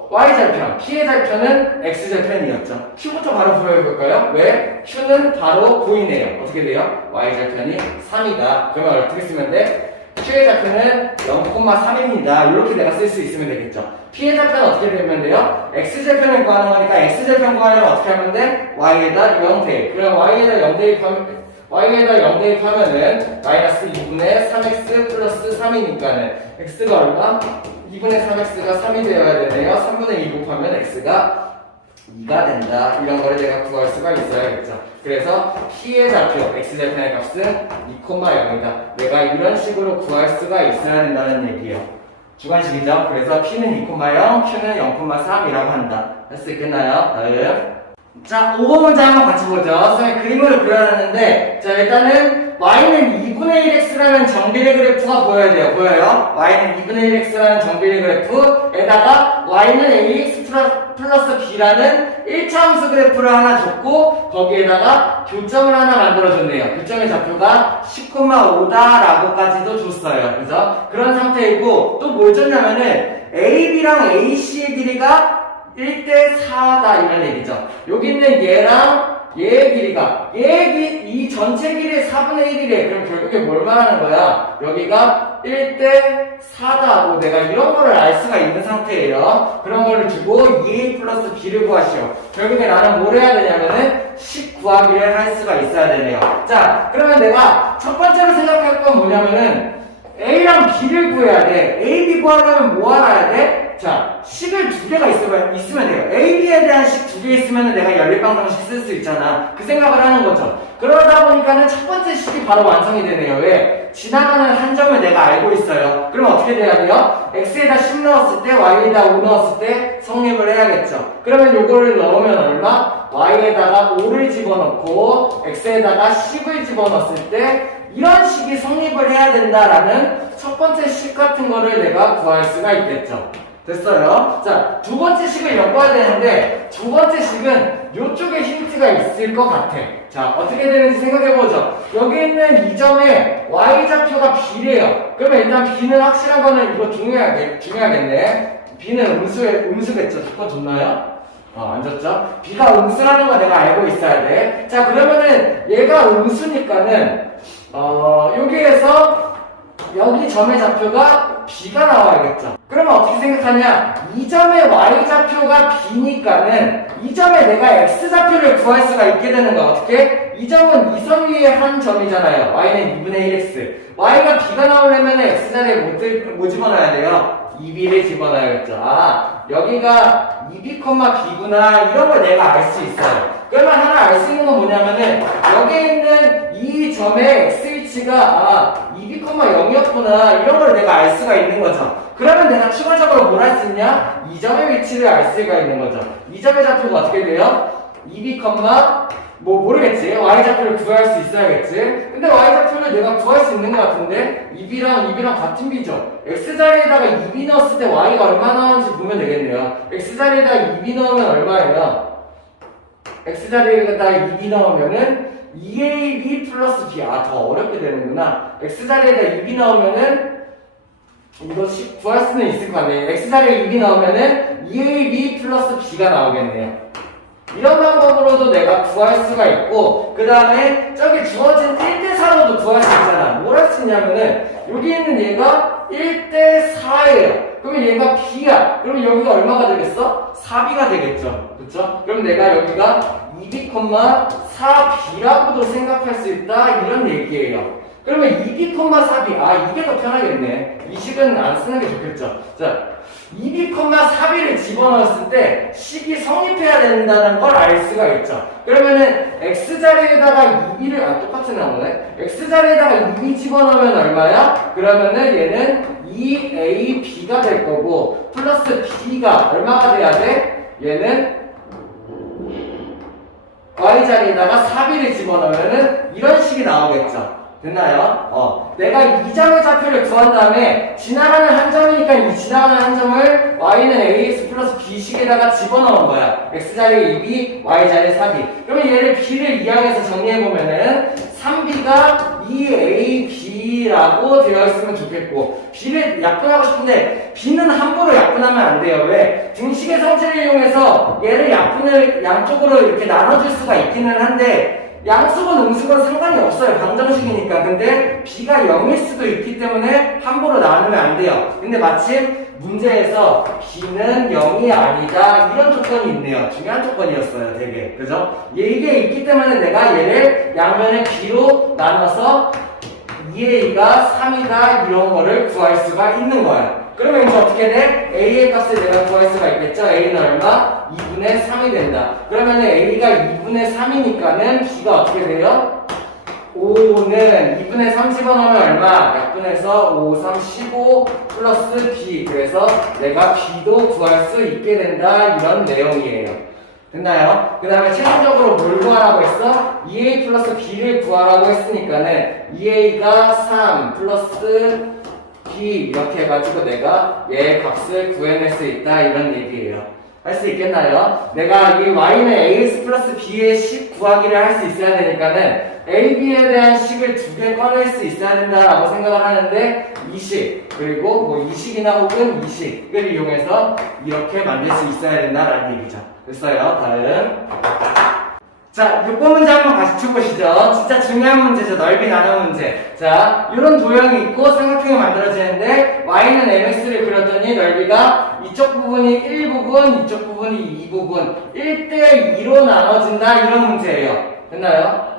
Y절편, P의 절편은 X절편이었죠. Q부터 바로 보여볼까요? 왜? Q는 바로 보이네요. 어떻게 돼요? Y절편이 3이다. 그러면 어떻게 쓰면 돼? Q의 좌표는 0,3입니다. 이렇게 내가 쓸 수 있으면 되겠죠. P의 좌표는 어떻게 되면 돼요? X절편을 구하는 거니까 X절편 구하려면 어떻게 하면 돼? Y에다 0 대입. 그럼 Y에다 0 대입하면 y에다 0 대입하면은 마이너스 2분의 3x 플러스 3이니까는 x가 얼마? 2분의 3x가 3이 되어야 되네요. 3분의 2 곱하면 x가 2가 된다. 이런 거를 내가 구할 수가 있어야겠죠. 그래서 p의 좌표, x절편의 값은 2,0이다. 내가 이런 식으로 구할 수가 있어야 된다는 얘기예요. 주관식이죠. 그래서 p는 2,0, q는 0,3이라고 한다. 할 수 있겠나요? 다음. 자, 5번 문제 한번 같이 보죠. 선생님 그림을 그려놨는데, 자, 일단은 y는 2분의 1x라는 정비례 그래프가 보여야 돼요. 보여요? y는 2분의 1x라는 정비례 그래프에다가 y는 ax 플러스 b라는 1차 함수 그래프를 하나 줬고, 거기에다가 교점을 하나 만들어줬네요. 교점의 좌표가 10,5다라고까지도 줬어요. 그죠? 그런 상태이고, 또 뭘 줬냐면은, ab랑 ac의 길이가 1대 4다 이런 얘기죠. 여기 있는 얘랑 얘의 길이가 이 전체 길이의 4분의 1이래. 그럼 결국에 뭘 말하는 거야? 여기가 1대 4다고 내가 이런 거를 알 수가 있는 상태예요. 그런 거를 주고 2a 플러스 b를 구하시오. 결국에 나는 뭘 해야 되냐면은 10 구하기를 할 수가 있어야 되네요. 자, 그러면 내가 첫 번째로 생각할 건 뭐냐면은 a랑 b를 구해야 돼. a, b 구하려면 뭐 알아야 돼? 자, 식을 두 개가 있으면 돼요. A, B에 대한 식 두 개 있으면 내가 연립방정식 쓸 수 있잖아. 그 생각을 하는 거죠. 그러다 보니까는 첫 번째 식이 바로 완성이 되네요. 왜? 지나가는 한 점을 내가 알고 있어요. 그럼 어떻게 돼야 돼요? X에다 10 넣었을 때, Y에다 5 넣었을 때 성립을 해야겠죠. 그러면 요거를 넣으면 얼마? Y에다가 5를 집어넣고, X에다가 10을 집어넣었을 때, 이런 식이 성립을 해야 된다라는 첫 번째 식 같은 거를 내가 구할 수가 있겠죠. 됐어요? 자, 두 번째 식을 엮어야 되는데 두 번째 식은 이쪽에 힌트가 있을 것 같아. 자, 어떻게 되는지 생각해보죠. 여기 있는 이 점에 y좌표가 b래요. 그러면 일단 b는 확실한 거는 이거 중요하겠네. b는 음수겠죠. 조건 좋나요? 안 줬죠? b가 음수라는 거 내가 알고 있어야 돼. 자, 그러면은 얘가 음수니까는 여기에서 여기 점의 좌표가 b가 나와야겠죠. 그러면 어떻게 생각하냐? 이 점의 y좌표가 b니까는 이 점에 내가 x좌표를 구할 수가 있게 되는 거야. 어떻게? 이 점은 이 선 위에 한 점이잖아요. y는 2분의 1x. y가 b가 나오려면 x자리에 뭐 집어넣어야 돼요? 2b를 집어넣어야겠죠. 아, 여기가 2b, b구나. 이런 걸 내가 알 수 있어요. 그러면 하나 알 수 있는 건 뭐냐면은 여기에 있는 이 점의 x위치가 2b, 0이었구나. 이런 걸 내가 알 수가 있는 거죠. 그러면 내가 추가적으로 뭘 할 수 있냐? 이 점의 위치를 알 수가 있는 거죠. 이 점의 좌표가 어떻게 돼요? 2b, 모르겠지. y좌표를 구할 수 있어야겠지. 근데 y좌표를 내가 구할 수 있는 것 같은데 2b랑 같은 b죠. x자리에다가 2b 넣었을 때 y가 얼마 나오는지 보면 되겠네요. x자리에다가 2b 넣으면 얼마예요? x자리에다가 2b 넣으면은 2ab 플러스 b. 더 어렵게 되는구나. x자리에다 2b 넣으면은 이거 구할 수는 있을 거 아니에요. x자리에 2b 넣으면은 2ab 플러스 b가 나오겠네요. 이런 방법으로도 내가 구할 수가 있고, 그 다음에 저기 주어진 1대4로도 구할 수 있잖아. 뭘 할 수 있냐면은 여기 있는 얘가 1대4예요. 그러면 얘가 b야. 그러면 여기가 얼마가 되겠어? 4b가 되겠죠. 그쵸? 그럼 내가 여기가 2b, 4b라고도 생각할 수 있다. 이런 얘기예요. 그러면 2b, 4b. 이게 더 편하겠네. 이 식은 안 쓰는 게 좋겠죠. 자, 2b, 4b를 집어넣었을 때 식이 성립해야 된다는 걸 알 수가 있죠. 그러면은 x자리에다가 2b를 똑같은 나오네. x자리에다가 2b 집어넣으면 얼마야? 그러면은 얘는 2ab가 될 거고 플러스 b가 얼마가 돼야 돼? 얘는 y자리에다가 4b를 집어넣으면은 이런 식이 나오겠죠. 됐나요? 내가 이 점의 좌표를 구한 다음에 지나가는 한 점이니까 이 지나가는 한 점을 y는 ax 플러스 b식에다가 집어넣은 거야. x자리에 2b, y자리에 4b. 그러면 얘를 b를 이항해서 정리해보면은 3b가 2ab라고 되어 있으면 좋겠고, b를 약분하고 싶은데 b는 함부로 약분하면 안 돼요. 왜? 등식의 성질을 이용해서 얘를 약분을 양쪽으로 이렇게 나눠줄 수가 있기는 한데 양수건 음수건 상관이 없어요. 방정식이니까. 근데 b가 0일 수도 있기 때문에 함부로 나누면 안 돼요. 근데 마침 문제에서 b는 0이 아니다 이런 조건이 있네요. 중요한 조건이었어요. 되게. 그죠? 이게 있기 때문에 내가 얘를 양면에 b로 나눠서 2a가 3이다 이런 거를 구할 수가 있는 거야. 그러면 이제 어떻게 돼? a의 값을 내가 구할 수가 있겠죠? a는 얼마? 2분의 3이 된다. 그러면 a가 2분의 3이니까는 b가 어떻게 돼요? 5는 2분의 3 집어넣으면 얼마? 약분해서 5, 3, 15 플러스 b. 그래서 내가 b도 구할 수 있게 된다 이런 내용이에요. 됐나요? 그 다음에 최종적으로 뭘 구하라고 했어? 2a 플러스 b를 구하라고 했으니까는 2a가 3 플러스 b 이렇게 해가지고 내가 얘의 값을 구해낼 수 있다 이런 얘기예요. 할 수 있겠나요? 내가 이 y는 ax 플러스 b의 식 구하기를 할 수 있어야 되니까는 a, b에 대한 식을 두 개 꺼낼 수 있어야 된다라고 생각을 하는데 이 식, 그리고 뭐 이 식이나 혹은 이 식을 이용해서 이렇게 만들 수 있어야 된다라는 얘기죠. 됐어요? 다음. 자, 6번 문제 한번 같이 쳐보시죠. 진짜 중요한 문제죠. 넓이 나눠 문제. 자, 이런 도형이 있고 삼각형이 만들어지는데 y는 mx를 그렸더니 넓이가 이쪽 부분이 1부분, 이쪽 부분이 2부분 1대2로 나눠진다 이런 문제예요. 됐나요?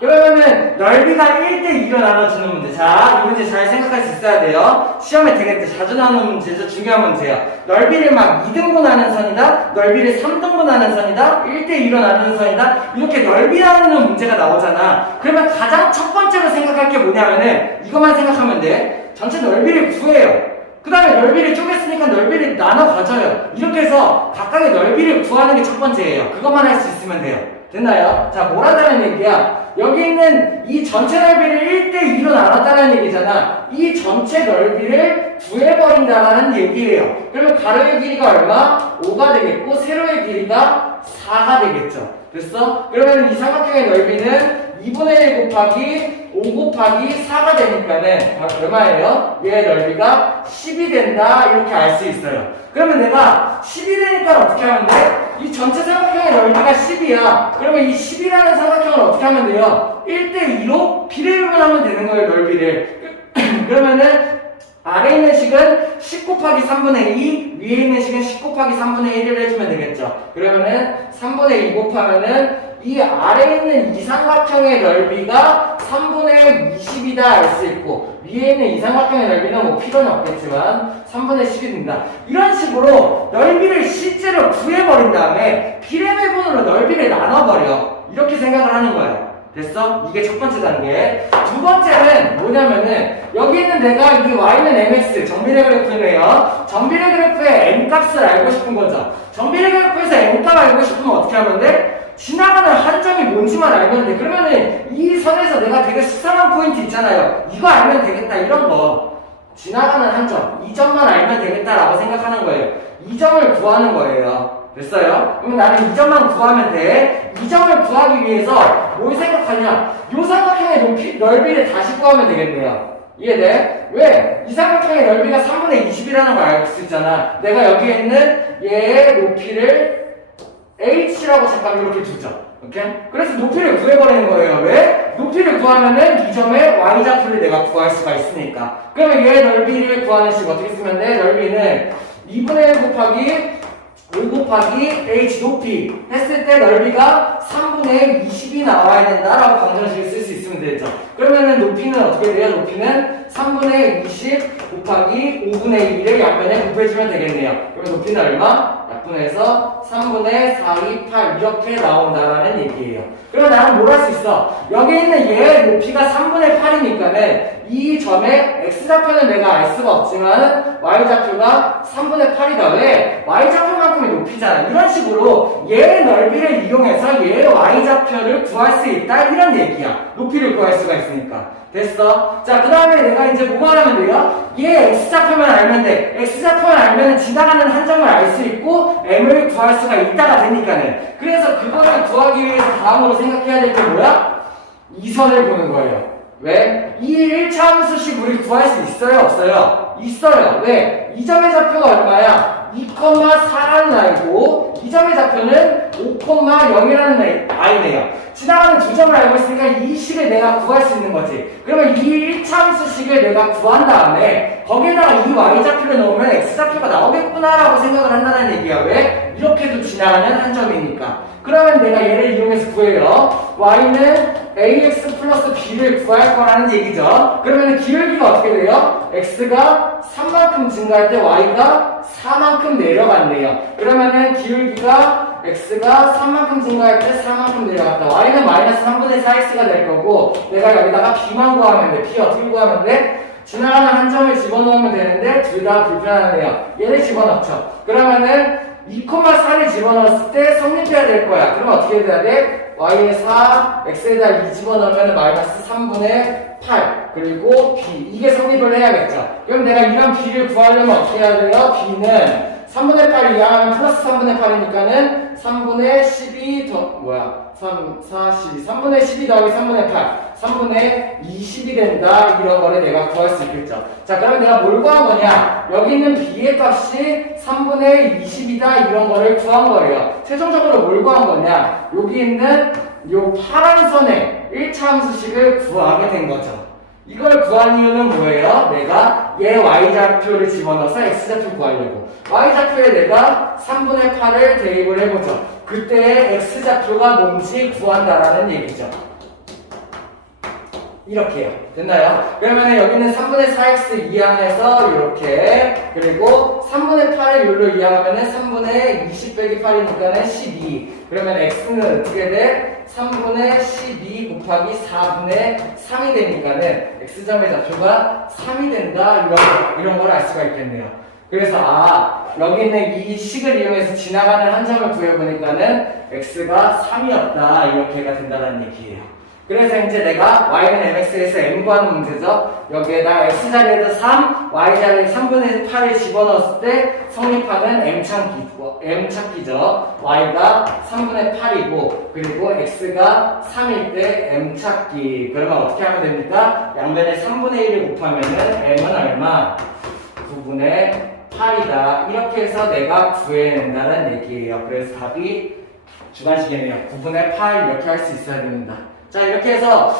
그러면은 넓이가 1대2로 나눠주는 문제. 자, 이 문제 잘 생각할 수 있어야 돼요. 시험에 되게 자주 나오는 문제죠. 중요한 문제예요. 넓이를 막 2등분 하는 선이다, 넓이를 3등분 하는 선이다, 1대2로 나누는 선이다, 이렇게 넓이 나누는 문제가 나오잖아. 그러면 가장 첫 번째로 생각할 게 뭐냐면은 이것만 생각하면 돼. 전체 넓이를 구해요. 그 다음에 넓이를 쪼갰으니까 넓이를 나눠 가져요. 이렇게 해서 각각의 넓이를 구하는 게 첫 번째예요. 그것만 할 수 있으면 돼요. 됐나요? 자, 뭘 한다는 얘기야? 여기 있는 이 전체 넓이를 1대2로 나눴다는 얘기잖아. 이 전체 넓이를 구해버린다는 얘기예요. 그러면 가로의 길이가 얼마? 5가 되겠고 세로의 길이가 4가 되겠죠. 됐어? 그러면 이 삼각형의 넓이는 2분의 1 곱하기 5 곱하기 4가 되니까는 얼마예요? 얘의 넓이가 10이 된다 이렇게 알 수 있어요. 그러면 내가 10이 되니까 어떻게 하면 돼? 이 전체 삼각형의 넓이가 10이야. 그러면 이 10이라는 삼각형을 어떻게 하면 돼요? 1대2로 비례분하면 되는 거예요, 넓이를. 그러면은 아래에 있는 식은 10 곱하기 3분의 2, 위에 있는 식은 10 곱하기 3분의 1을 해주면 되겠죠. 그러면은 3분의 2 곱하면은 이 아래에 있는 이 삼각형의 넓이가 3분의 20이다 알 수 있고, 위에 있는 이 삼각형의 넓이는 뭐 필요는 없겠지만 3분의 10이 된다. 이런 식으로 넓이를 실제로 구해버린 다음에 비례배분으로 넓이를 나눠버려. 이렇게 생각을 하는 거예요. 됐어? 이게 첫 번째 단계. 두 번째는 뭐냐면은 여기 있는 내가 이 y는 mx 정비례 그래프네요. 정비례 그래프의 m 값을 알고 싶은 거죠. 정비례 그래프에서 m 값 알고 싶으면 어떻게 하면 돼? 지나가는 한 점이 뭔지만 알면 돼. 그러면은 이 선에서 내가 되게 수상한 포인트 있잖아요. 이거 알면 되겠다 이런 거. 지나가는 한 점, 이 점만 알면 되겠다라고 생각하는 거예요. 이 점을 구하는 거예요. 됐어요? 그럼 나는 이 점만 구하면 돼. 이 점을 구하기 위해서 뭘 생각하냐? 요 삼각형의 넓이를 다시 구하면 되겠네요. 이해돼? 왜? 이 삼각형의 넓이가 3분의 20이라는 걸 알 수 있잖아. 내가 여기에 있는 얘의 높이를 h라고 잠깐 이렇게 두죠. 오케이? 그래서 높이를 구해버리는 거예요. 왜? 높이를 구하면은 이 점의 y좌표를 내가 구할 수가 있으니까. 그러면 얘의 넓이를 구하는 식 어떻게 쓰면 돼? 넓이는 2분의 1 곱하기 5 곱하기 h 높이 했을 때 넓이가 3분의 20이 나와야 된다라고 방정식을 쓸 수 있으면 되죠. 그러면은 높이는 어떻게 돼요? 높이는 3분의 20 곱하기 5분의 1을 양변에 곱해주면 되겠네요. 그러면 높이는 얼마? 약분해서 3분의 4, 2, 8 이렇게 나온다라는 얘기예요. 그럼 나는 뭘 할 수 있어? 여기 있는 얘의 높이가 3분의 8이니까는 이 점의 x좌표는 내가 알 수가 없지만 y좌표가 3분의 8이다. 왜? y좌표만큼의 높이잖아. 이런 식으로 얘의 넓이를 이용해서 얘의 y좌표를 구할 수 있다 이런 얘기야. 높이를 구할 수가 있으니까. 됐어? 자, 그 다음에 내가 이제 뭐만 하면 돼요? 얘 x좌표만 알면 돼. x좌표만 알면 지나가는 한 점을 알 수 있고 m을 구할 수가 있다가 되니까는. 그래서 그거를 구하기 위해서 다음으로 생각해야 될 게 뭐야? 이 선을 보는 거예요. 왜? 이 1차 함수식 우리 구할 수 있어요? 없어요? 있어요. 왜? 이 점의 좌표가 얼마야? 2,4라는 아이고 이 점의 좌표는 5,0이라는 아이네요. 지나가는 두 점을 알고 있으니까 이 식을 내가 구할 수 있는 거지. 그러면 이 1차 함수식을 내가 구한 다음에 거기에다가 이 y좌표를 넣으면 x좌표가 나오겠구나 라고 생각을 한다는 얘기야. 왜? 이렇게도 지나가는 한 점이니까. 그러면 내가 얘를 이용해서 구해요. y는 ax 플러스 b를 구할 거라는 얘기죠. 그러면 기울기가 어떻게 돼요? x가 3만큼 증가할 때 y가 4만큼 내려간대요. 그러면은 기울기가 x가 3만큼 증가할 때 4만큼 내려갔다. y는 마이너스 3분의 4x가 될 거고 내가 여기다가 b만 구하면 돼. b 어떻게 구하면 돼? 지나가는 한 점을 집어넣으면 되는데 둘 다 불편하네요. 얘를 집어넣죠. 그러면은 2,4를 집어넣었을 때 성립해야 될 거야. 그러면 어떻게 돼야 돼? y에 4, x에다 2 집어넣으면 마이너스 3분의 8 그리고 b 이게 성립을 해야겠죠. 그럼 내가 이런 b를 구하려면 어떻게 해야 돼요? b는 3분의 8을 이항하면 플러스 3분의 8이니까는 3분의 12 3, 4, 12 3분의 12 더하기 3분의 8 3분의 20이 된다. 이런 거를 내가 구할 수 있겠죠. 자, 그러면 내가 뭘 구한 거냐? 여기 있는 b의 값이 3분의 20이다. 이런 거를 구한 거예요. 최종적으로 뭘 구한 거냐? 여기 있는 요 파란 선의 1차 함수식을 구하게 된 거죠. 이걸 구한 이유는 뭐예요? 내가 얘 y좌표를 집어넣어서 x좌표 구하려고. y좌표에 내가 3분의 8을 대입을 해보죠. 그때 x좌표가 뭔지 구한다라는 얘기죠. 이렇게요. 됐나요? 그러면 여기는 3분의 4x 이항해서 이렇게, 그리고 3분의 8을 여기로 이항하면 3분의 20 빼기 8이니까는 12. 그러면 x는 어떻게 돼? 3분의 12 곱하기 4분의 3이 되니까는 x점의 좌표가 3이 된다. 이런 걸 알 수가 있겠네요. 그래서 여기 있는 이 식을 이용해서 지나가는 한 점을 구해보니까는 x가 3이었다. 이렇게가 된다는 얘기예요. 그래서 이제 내가 y는 mx에서 m 구하는 문제죠. 여기에다 x자리에다 3, y자리에 3분의 8을 집어넣었을 때 성립하는 m 찾기죠. y가 3분의 8이고 그리고 x가 3일 때 m 찾기. 그러면 어떻게 하면 됩니까? 양변에 3분의 1을 곱하면은 m은 얼마? 9분의 8이다. 이렇게 해서 내가 구해낸다는 얘기예요. 그래서 답이 주관식이네요. 9분의 8 이렇게 할 수 있어야 됩니다. 자, 이렇게 해서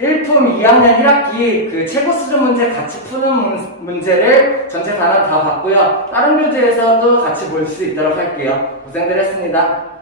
1품 2학년 1학기 그 최고 수준 문제 같이 푸는 문제를 전체 단원 다 봤고요. 다른 교재에서도 같이 볼 수 있도록 할게요. 고생들 했습니다.